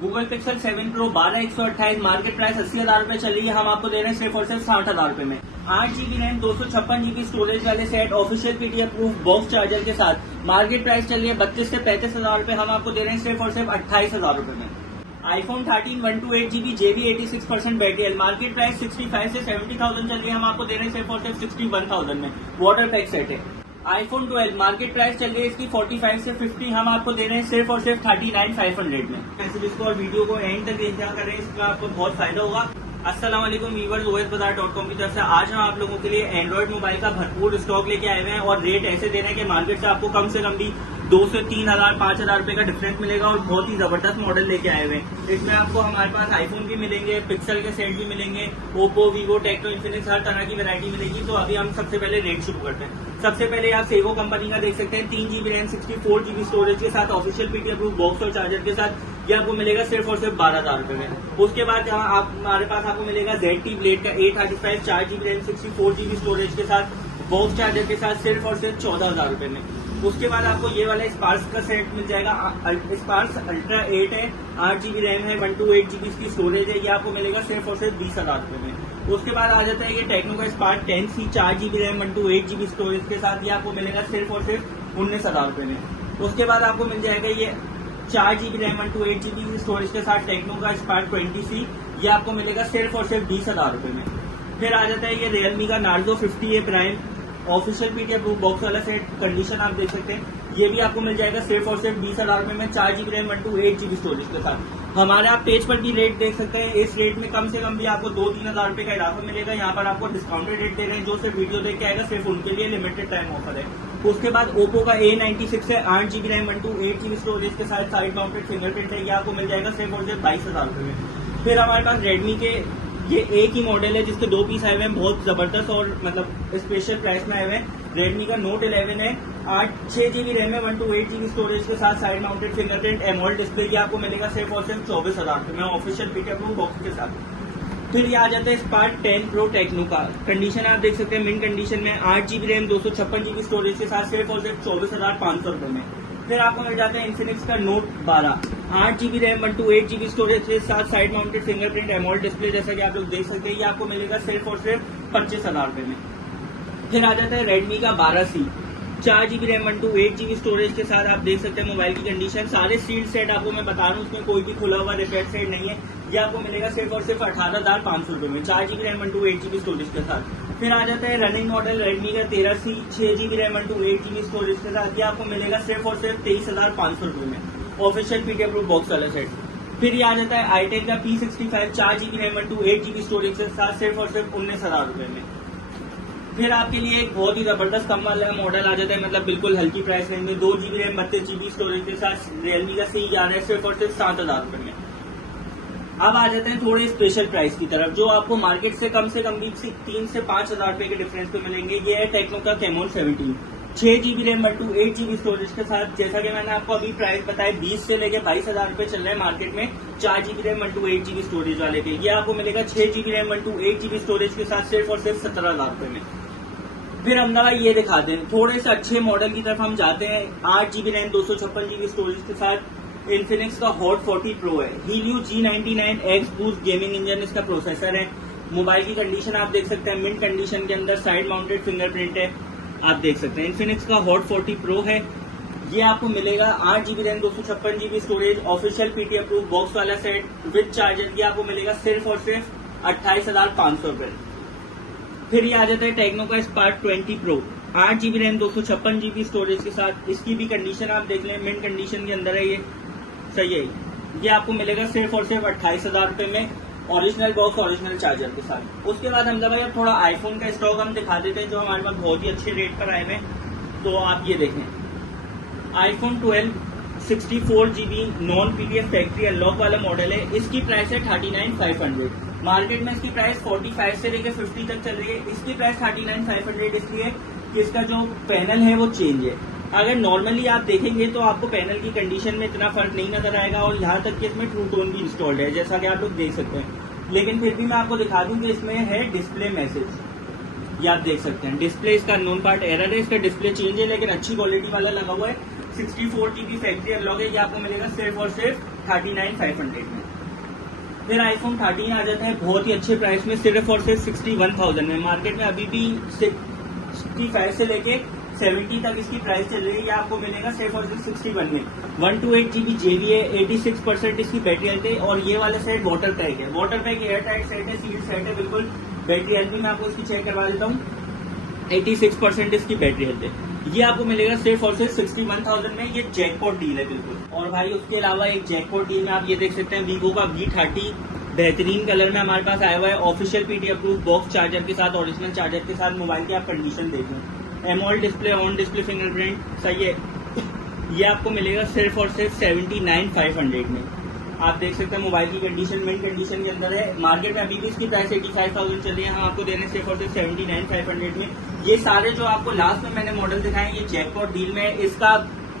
Google pixel 7 pro 12/128 market price 80,000 रुपए चल रही है। हम आपको दे रहे हैं सिर्फ और सिर्फ 60,000 रुपए में। 8 GB रैम 256 GB स्टोरेज वाले set official PTF proof box charger के साथ मार्केट प्राइस चल रही है 32 से 35,000 रुपए। हम आपको दे रहे हैं सिर्फ और सिर्फ 28,000 रुपए में। iPhone 13 128 GB JB 86% battery health market price 65 से 70,000 चल रही है। हम आपको दे रहे हैं सिर्फ और सिर्फ 61,000 में। वाटर पैक सेट है। iPhone 12 मार्केट प्राइस चल रही है इसकी 45 से 50, हम आपको दे रहे हैं सिर्फ और सिर्फ 39,500 में। मैसेज को और वीडियो को एंड तक देखा करें, इसका आपको बहुत फायदा होगा। अस्सलाम वालेकुम वीवर्स, OSBazaar.com की तरफ से आज हम आप लोगों के लिए एंड्रॉइड मोबाइल का भरपूर स्टॉक लेके आए हुए हैं और रेट ऐसे दे रहे हैं कि मार्केट से आपको कम से कम भी 2 से 3,000 5,000 रुपए का डिफरेंस मिलेगा और बहुत ही जबरदस्त मॉडल लेके आए हुए हैं। इसमें आपको हमारे पास आईफोन भी मिलेंगे, पिक्सल के सेट भी मिलेंगे, ओप्पो, वीवो, टेक्नो, इन्फिनिक्स हर तरह की वैरायटी मिलेगी। तो अभी हम सबसे पहले रेट शुरू करते हैं। सबसे पहले आप सेगो कंपनी का देख सकते हैं 3 GB रैम 64 GB स्टोरेज के साथ ऑफिशियल पीटीएफ प्रूफ बॉक्स और चार्जर के साथ ये आपको मिलेगा सिर्फ और सिर्फ 12,000 रुपए में। उसके बाद हमारे पास आपको मिलेगा ZT ब्लेड का 835 4 GB रैम 64 GB स्टोरेज के साथ बॉक्स चार्जर के साथ सिर्फ और सिर्फ 14,000 रुपए में। उसके बाद आपको ये वाला स्पार्क्स का सेट मिल जाएगा। स्पार्क्स अल्ट्रा 8 है, 8 GB रैम है, 128 GB की स्टोरेज है, ये आपको मिलेगा सिर्फ और सिर्फ 20,000 रुपए में। उसके बाद आ जाता है ये टेक्नो का spark 10C 4 GB RAM 128 GB storage के साथ, ये आपको मिलेगा सिर्फ और सिर्फ 19,000 रुपए में। उसके बाद आपको मिल जाएगा ये 4 GB रैम 128 GB स्टोरेज के साथ टेक्नो का स्पार्क 20C, ये आपको मिलेगा सिर्फ और सिर्फ 20,000 रुपए में। फिर आ जाता है ये रियलमी का Narzo 50A prime official PTF proof box वाला सेट, कंडीशन आप देख सकते हैं, ये भी आपको मिल जाएगा सिर्फ और सिर्फ 20,000 रुपए में 4 GB रैम 128 GB स्टोरेज के साथ। हमारे आप पेज पर भी रेट देख सकते हैं। इस रेट में कम से कम भी आपको 2-3,000 रुपए का इजाफा मिलेगा। यहाँ पर आपको डिस्काउंटेड रेट दे रहे हैं, जो सिर्फ वीडियो देख के आएगा सिर्फ उनके लिए लिमिटेड टाइम ऑफर है। उसके बाद ओप्पो का A96 है, 8 GB रैम 128 GB स्टोरेज के साथ साइड माउंटेड फिंगरप्रिंट है, ये आपको मिल जाएगा सिर्फ और सिर्फ 22,000 रुपए में। फिर हमारे पास रेडमी के ये एक ही मॉडल है जिसके 2 पीस आए हुए हैं, बहुत जबरदस्त और मतलब स्पेशल प्राइस में आए हुए हैं। रेडमी का नोट 11 है, 6 GB रैम है, 128 GB स्टोरेज के साथ side mounted fingerprint AMOLED display, ये आपको मिलेगा सिर्फ और सिर्फ 24,000 रुपए में ऑफिशियल पीटीएफ प्रूफ बॉक्स के साथ। फिर ये आ जाता है स्पार्क 10 प्रो टेक्नो का, कंडीशन आप देख सकते हैं मिन कंडीशन में, 8 GB रैम 256 GB स्टोरेज के साथ सिर्फ और सिर्फ 24,500 रुपए में। फिर आपको मिल जाता है इन्फिनिक्स का note 12, 8 GB RAM 128 GB storage के साथ side mounted fingerprint AMOLED display, जैसा कि आप लोग देख सकते हैं, ये आपको मिलेगा सिर्फ और सिर्फ 25,000 रुपए में। फिर आ जाता है रेडमी का 12C, 4 GB RAM 128 GB storage के साथ, आप देख सकते हैं मोबाइल की कंडीशन, सारे सील्ड सेट आपको मैं बता रहा हूँ, उसमें कोई भी खुला हुआ रिपेयर सेट नहीं है, ये आपको मिलेगा सिर्फ और सिर्फ 18,500 रुपए में 4 GB रैम 128 GB स्टोरेज के साथ। फिर आ जाता है रनिंग मॉडल रेडमी का 13C 6 GB RAM 128 GB storage के साथ, ये आपको मिलेगा सिर्फ और सिर्फ 23,500 रुपए में ऑफिशियल पीटीएफ प्रूफ बॉक्स वाला सेट। फिर ये आ जाता है आईटेक का P65 4 GB RAM 128 GB storage के साथ सिर्फ और सिर्फ 19,000 रुपए में। फिर आपके लिए एक बहुत ही जबरदस्त कम वाला मॉडल आ जाता है, मतलब बिल्कुल हल्की प्राइस रेंज में, 2 GB रैम 32 GB स्टोरेज के साथ रियलमी का C आ रहा है सिर्फ और सिर्फ 7,000 रुपए में। अब आ जाते हैं थोड़े स्पेशल प्राइस की तरफ, जो आपको मार्केट से कम भी 3 से 5,000 रुपए के डिफरेंस पे मिलेंगे। ये है टेक्नो का Camon 17, 6 GB RAM 128 GB storage के साथ, जैसा कि मैंने आपको अभी प्राइस बताया 20 से लेके 22,000 रुपए चल रहे हैं मार्केट में 4 GB रैम 128 GB स्टोरेज वाले के। ये आपको मिलेगा 6 GB रैम 128 GB स्टोरेज के साथ सिर्फ और सिर्फ 17,000 रुपए में। फिर हम ना ये दिखाते हैं थोड़े से अच्छे मॉडल की तरफ हम जाते हैं। 8 GB रैम 256 GB स्टोरेज के साथ इन्फिनिक्स का हॉट 40 प्रो है, Helio G99X boost gaming engine इसका प्रोसेसर है। मोबाइल की कंडीशन आप देख सकते हैं मिंट कंडीशन के अंदर, साइड माउंटेड फिंगरप्रिंट है, आप देख सकते हैं। इन्फिनिक्स का हॉट 40 प्रो है, ये आपको मिलेगा 8 GB RAM 256 GB storage official PTF proof box वाला सेट विद चार्जर, ये आपको मिलेगा सिर्फ और सिर्फ 28,500 रुपए। फिर ये आ जाता है टेक्नो का spark 20 pro, 8 GB RAM 256 GB storage के साथ, इसकी भी कंडीशन आप देख लें मिंट कंडीशन के अंदर है, ये सही है, ये आपको मिलेगा सिर्फ और सिर्फ 28,000 रुपए में ओरिजिनल बॉक्स ओरिजिनल चार्जर के साथ। उसके बाद हमजा भाई अब थोड़ा आईफोन का स्टॉक हम दिखा देते हैं जो हमारे पास बहुत ही अच्छे रेट पर आए हैं। तो आप ये देखें iPhone 12 64 GB non PDF factory unlock वाला मॉडल है, इसकी प्राइस है 39,500। मार्केट में इसकी प्राइस 45 से लेकर 50 तक चल रही है। इसकी प्राइस 39,500 इसलिए कि इसका जो पैनल है वो चेंज है। अगर नॉर्मली आप देखेंगे तो आपको पैनल की कंडीशन में इतना फर्क नहीं नजर आएगा और यहाँ तक कि इसमें ट्रू टोन भी इंस्टॉल्ड है, जैसा कि आप लोग देख सकते हैं। लेकिन फिर भी मैं आपको दिखा दूं कि इसमें है डिस्प्ले मैसेज, ये आप देख सकते हैं। डिस्प्ले इसका नॉन पार्ट एरर है, इसका डिस्प्ले चेंज है लेकिन अच्छी क्वालिटी वाला लगा हुआ है। 64 GB फैक्ट्री अनलॉक है, ये आपको मिलेगा सिर्फ और सिर्फ 39,500 में। फिर आईफोन 13 आ जाता है बहुत ही अच्छे प्राइस में, सिर्फ और सिर्फ 61,000 में। मार्केट में अभी भी 65 से लेके 70 तक इसकी प्राइस चल रही है, ये आपको मिलेगा सिर्फ और सिर्फ 61 में। 128 GB JB है, 86% इसकी बैटरी हेल्थ है, और ये वाला सेट वाटर पैक है, water pack air tight set है, सील सेट है बिल्कुल। बैटरी हेल्थ भी मैं आपको इसकी चेक करवा देता हूँ, 86% इसकी बैटरी हेल्थ है। ये आपको मिलेगा सिर्फ और सिर्फ 61,000 में। ये जैकपॉट डील है बिल्कुल। और भाई उसके अलावा एक जैकपॉट डील में आप ये देख सकते हैं, वीवो का V30 बेहतरीन कलर में हमारे पास आया हुआ है, official PT approve box charger के साथ, ओरिजिनल चार्जर के साथ। मोबाइल की आप कंडीशन देख लें, AMOLED display, on display fingerprint सही है। ये आपको मिलेगा सिर्फ और सिर्फ 79,500 में। आप देख सकते हैं मोबाइल की कंडीशन मिंट कंडीशन के अंदर है। मार्केट में अभी भी इसकी प्राइस 85,000 चल रही है, हम आपको दे रहे हैं सिर्फ और सिर्फ 79,500 में। ये सारे जो आपको लास्ट में मैंने मॉडल दिखाए ये जैकपॉट डील में, इसका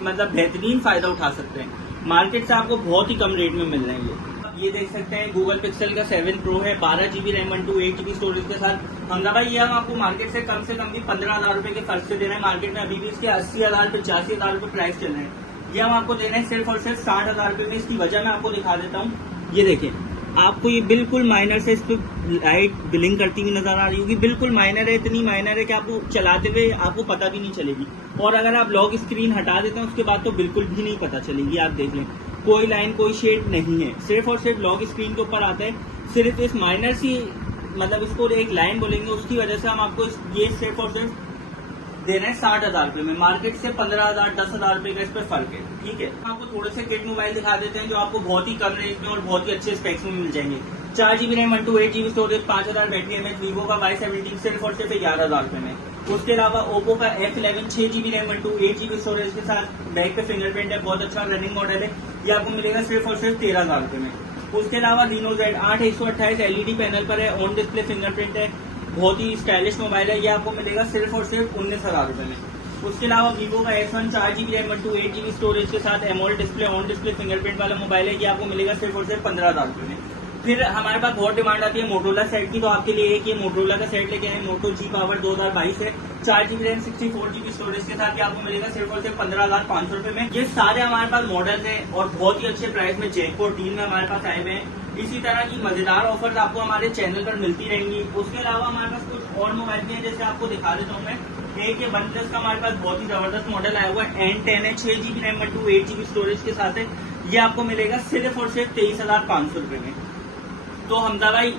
मतलब बेहतरीन फायदा उठा सकते हैं। मार्केट से आपको बहुत ही कम रेट में मिल रहे हैं। ये देख सकते हैं गूगल पिक्सल का 7 Pro है, 12 GB रैम, 128 GB स्टोरेज के साथ। हमदा भाई ये हम आपको मार्केट से कम भी 15,000 रुपए के फर्क से दे रहे हैं। मार्केट में अभी भी इसके 80,000 85,000 रुपए प्राइस चल रहे हैं, ये हम आपको दे रहे हैं सिर्फ और सिर्फ 60,000 रुपए में। इसकी वजह मैं आपको दिखा देता हूँ, ये देखें, आपको ये बिल्कुल माइनर से इस पे लाइट ब्लिंक करती हुई नजर आ रही होगी, बिल्कुल माइनर है, इतनी माइनर है कि आपको चलाते हुए आपको पता भी नहीं चलेगी। और अगर आप लॉक स्क्रीन हटा देते हैं उसके बाद तो बिल्कुल भी नहीं पता चलेगी। आप देख लें, कोई लाइन कोई शेड नहीं है, सिर्फ और सिर्फ लॉक स्क्रीन के ऊपर आता है। सिर्फ इस माइनर सी मतलब इसको एक लाइन बोलेंगे, उसकी वजह से हम आपको ये सिर्फ और सिर्फ दे रहे हैं 60,000 रुपए में। मार्केट से 15,000 10,000 रुपए का इस पर फर्क है, ठीक है। आपको थोड़े से किड मोबाइल दिखा देते हैं जो आपको बहुत ही कम रेंज में और बहुत ही अच्छे स्पेक्स में मिल जाएंगे। 4 GB RAM, 128 GB storage, 5000 battery mAh, Vivo का Y17 सिर्फ और सिर्फ 11,000 रुपए में। उसके अलावा ओप्पो का F11 6 GB RAM, 128 GB storage के साथ, बैक पे फिंगरप्रिंट है, बहुत अच्छा रनिंग मॉडल है, ये आपको मिलेगा सिर्फ और सिर्फ 13,000 रुपए में। उसके अलावा Reno Z8 128 LED पैनल पर है, ऑन डिस्प्ले फिंगरप्रिंट है, बहुत ही स्टाइलिश मोबाइल है, ये आपको मिलेगा सिर्फ और सिर्फ 19,000 रुपए में। उसके अलावा वीवो का S1 4 GB RAM, 128 GB storage के साथ, AMOLED display, on display fingerprint वाला मोबाइल है, ये आपको मिलेगा सिर्फ और सिर्फ 15,000 रुपए में। फिर हमारे पास बहुत डिमांड आती है मोटोरोला सेट की, तो आपके लिए एक ये मोटोरोला का सेट लेके आए, मोटो G Power 2022 है, 4 GB रैम, 64 GB स्टोरेज के साथ, ये आपको मिलेगा सिर्फ और सिर्फ 15,500 रुपए में। ये सारे हमारे पास मॉडल हैं और बहुत ही अच्छे प्राइस में जैकपॉट डील में हमारे पास आए हुए हैं। इसी तरह की मजेदार ऑफर्स आपको हमारे चैनल पर मिलती रहेंगी। उसके अलावा हमारे पास कुछ और मोबाइल भी है, जैसे आपको दिखा देता हूँ मैं। एक ये OnePlus का हमारे पास बहुत ही जबरदस्त मॉडल आया हुआ है, N10 है, 6 GB रैम, 128 GB स्टोरेज के साथ है, ये आपको मिलेगा सिर्फ और सिर्फ 23,500 रुपए में। तो हमदा भाई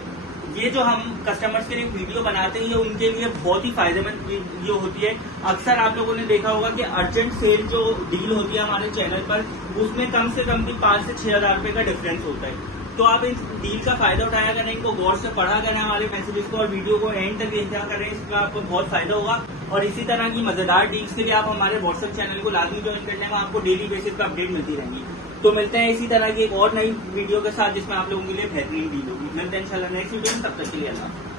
ये जो हम कस्टमर्स के लिए वीडियो बनाते हैं ये उनके लिए बहुत ही फायदेमंद वीडियो होती है। अक्सर आप लोगों ने देखा होगा कि अर्जेंट सेल जो डील होती है हमारे चैनल पर, उसमें कम से कम भी 5 से 6,000 रुपए का डिफरेंस होता है। तो आप इस डील का फायदा उठाया करें, इनको गौर से पढ़ा करें हमारे मैसेजेस को, और वीडियो को एंड तक देखा करें, इसका आपको बहुत फायदा होगा। और इसी तरह की मजेदार डील्स के लिए आप हमारे व्हाट्सएप चैनल को लाजमी ज्वाइन करने में, आपको डेली बेसिस पर अपडेट मिलती रहेंगी। तो मिलते हैं इसी तरह की एक और नई वीडियो के साथ जिसमें आप लोगों के लिए बेहतरीन डील होगी। मिलते हैं इंशाल्लाह नेक्स्ट वीडियो में, तब तक के लिए अल्लाह।